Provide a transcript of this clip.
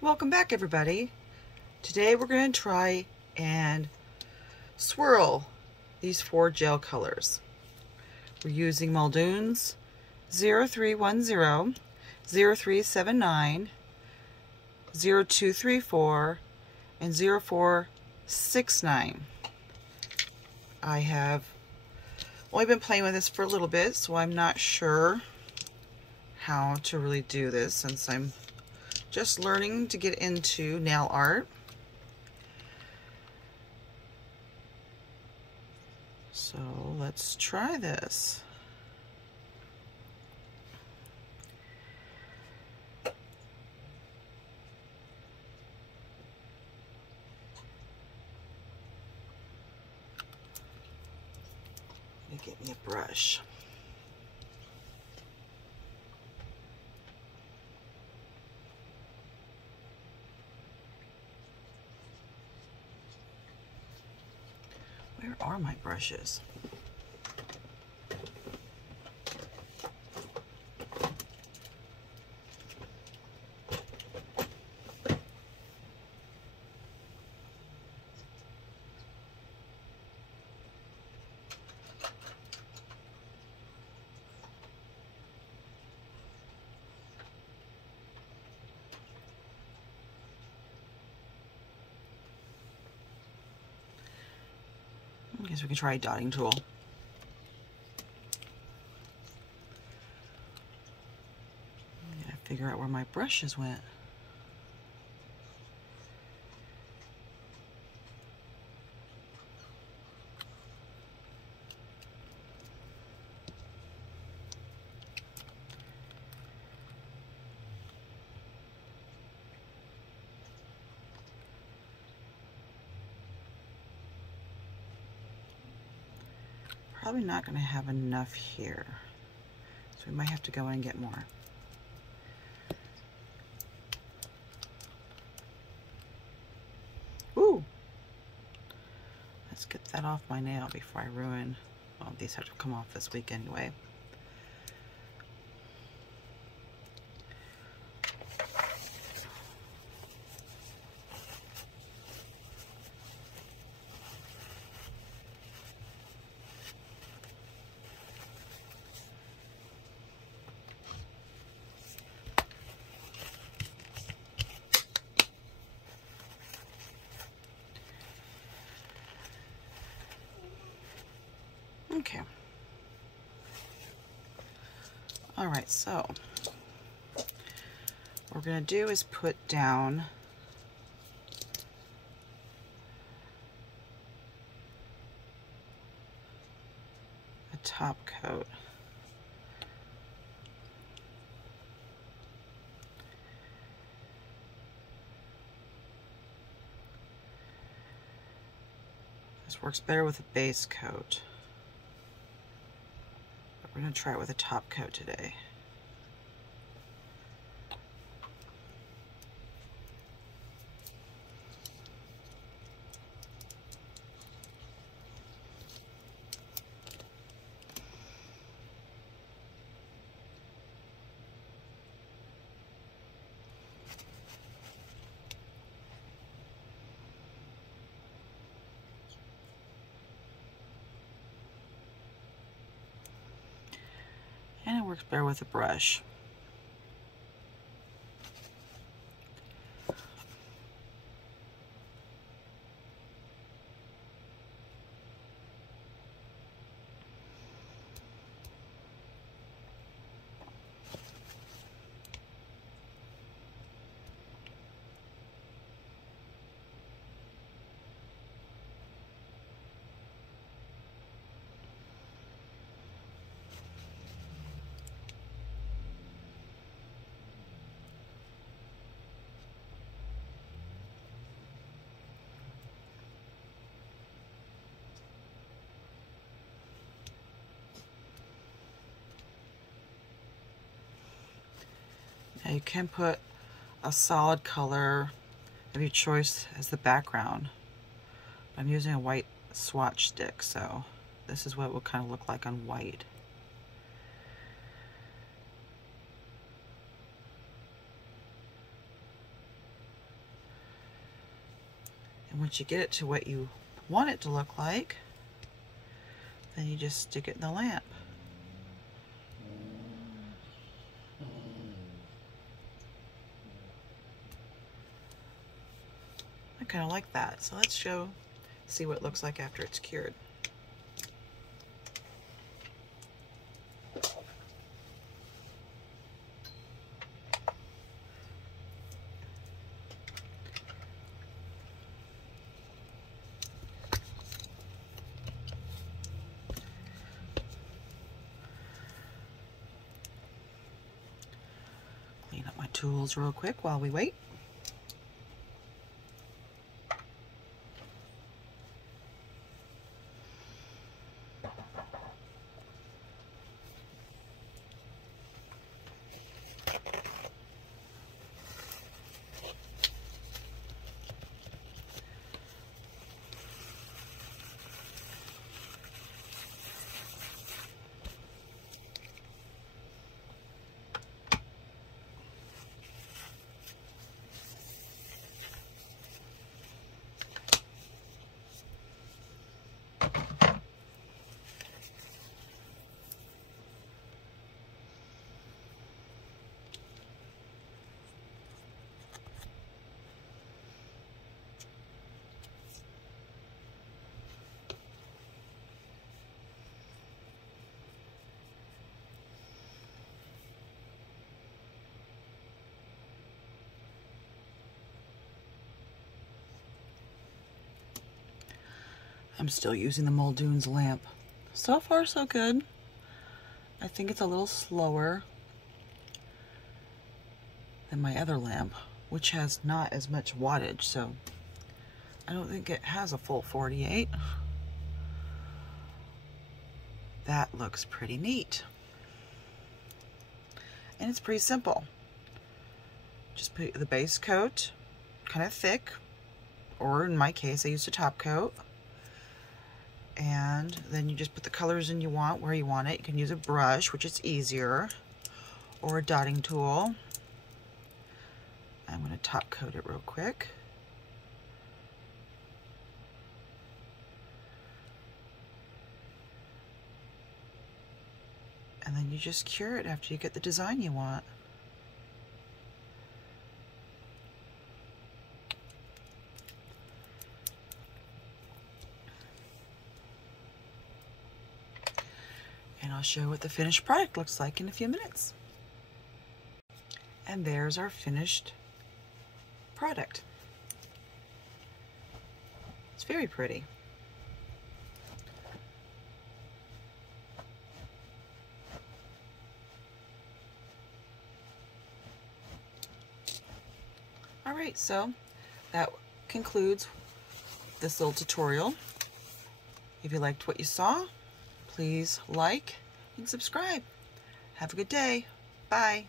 Welcome back, everybody. Today we're going to try and swirl these 4 gel colors. We're using Muldoon's 0310, 0379, 0234, and 0469. I have only been playing with this for a little bit, so I'm not sure how to really do this since I'm just learning to get into nail art. So let's try this. Let me get me a brush. Where are my brushes? I guess we can try a dotting tool. I gotta figure out where my brushes went. Probably not going to have enough here, so we might have to go in and get more. Ooh! Let's get that off my nail before I ruin. Well, these have to come off this week anyway. Okay. All right, so what we're going to do is put down a top coat. This works better with a base coat. We're going to try it with a top coat today. And it works better with a brush. Now you can put a solid color of your choice as the background. I'm using a white swatch stick, so this is what it will kind of look like on white. And once you get it to what you want it to look like, then you just stick it in the lamp. I kind of like that. So let's see what it looks like after it's cured. Clean up my tools real quick while we wait. I'm still using the Muldoon's lamp. So far, so good. I think it's a little slower than my other lamp, which has not as much wattage, so I don't think it has a full 48. That looks pretty neat. And it's pretty simple. Just put the base coat kind of thick, or in my case, I used a top coat. And then you just put the colors in you want, where you want it. You can use a brush, which is easier, or a dotting tool. I'm going to top coat it real quick. And then you just cure it after you get the design you want. And I'll show what the finished product looks like in a few minutes. And there's our finished product. It's very pretty. Alright, so that concludes this little tutorial. If you liked what you saw, please like and subscribe. Have a good day. Bye.